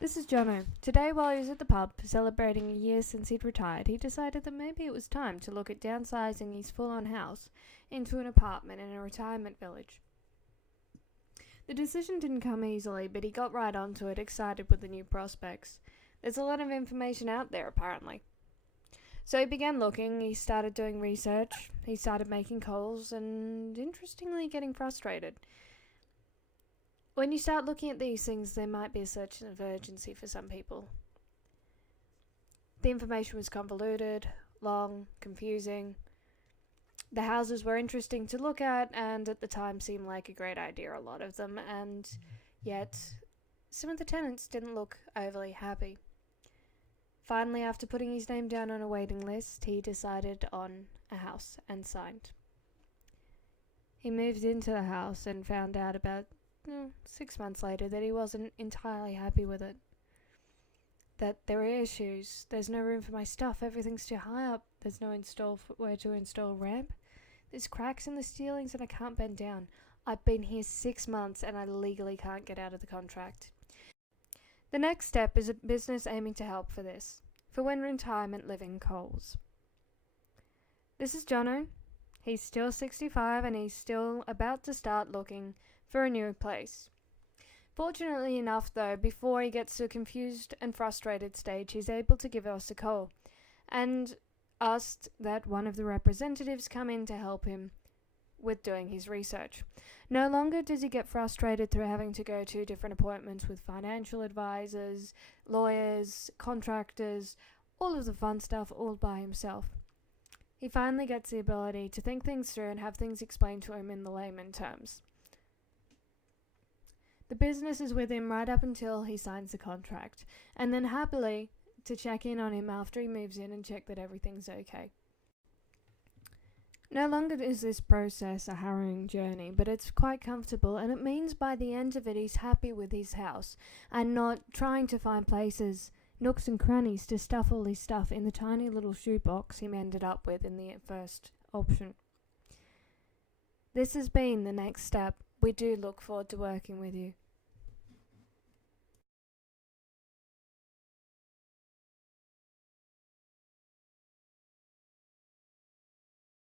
This is Jono. Today, while he was at the pub celebrating a year since he'd retired, he decided that maybe it was time to look at downsizing his full-on house into an apartment in a retirement village. The decision didn't come easily, but he got right onto it, excited with the new prospects. There's a lot of information out there, apparently. So he began looking, he started doing research, he started making calls, and interestingly getting frustrated. When you start looking at these things, there might be a sense of urgency for some people. The information was convoluted, long, confusing. The houses were interesting to look at, and at the time seemed like a great idea, a lot of them, and yet some of the tenants didn't look overly happy. Finally, after putting his name down on a waiting list, he decided on a house and signed. He moved into the house and found out about 6 months later that he wasn't entirely happy with it. That there are issues. There's no room for my stuff. Everything's too high up. There's no where to install a ramp. There's cracks in the ceilings and I can't bend down. I've been here 6 months and I legally can't get out of the contract. The next step is a business aiming to help for this, for when retirement living calls. This is Jono. He's still 65 and he's still about to start looking for a new place. Fortunately enough, though, before he gets to a confused and frustrated stage, he's able to give us a call and asked that one of the representatives come in to help him with doing his research. No longer does he get frustrated through having to go to different appointments with financial advisors, lawyers, contractors, all of the fun stuff all by himself. He finally gets the ability to think things through and have things explained to him in the layman terms. The business is with him right up until he signs the contract, and then happily to check in on him after he moves in and check that everything's okay. No longer is this process a harrowing journey, but it's quite comfortable, and it means by the end of it he's happy with his house and not trying to find places, nooks and crannies to stuff all his stuff in the tiny little shoebox he ended up with in the first option. This has been the next step. We do look forward to working with you.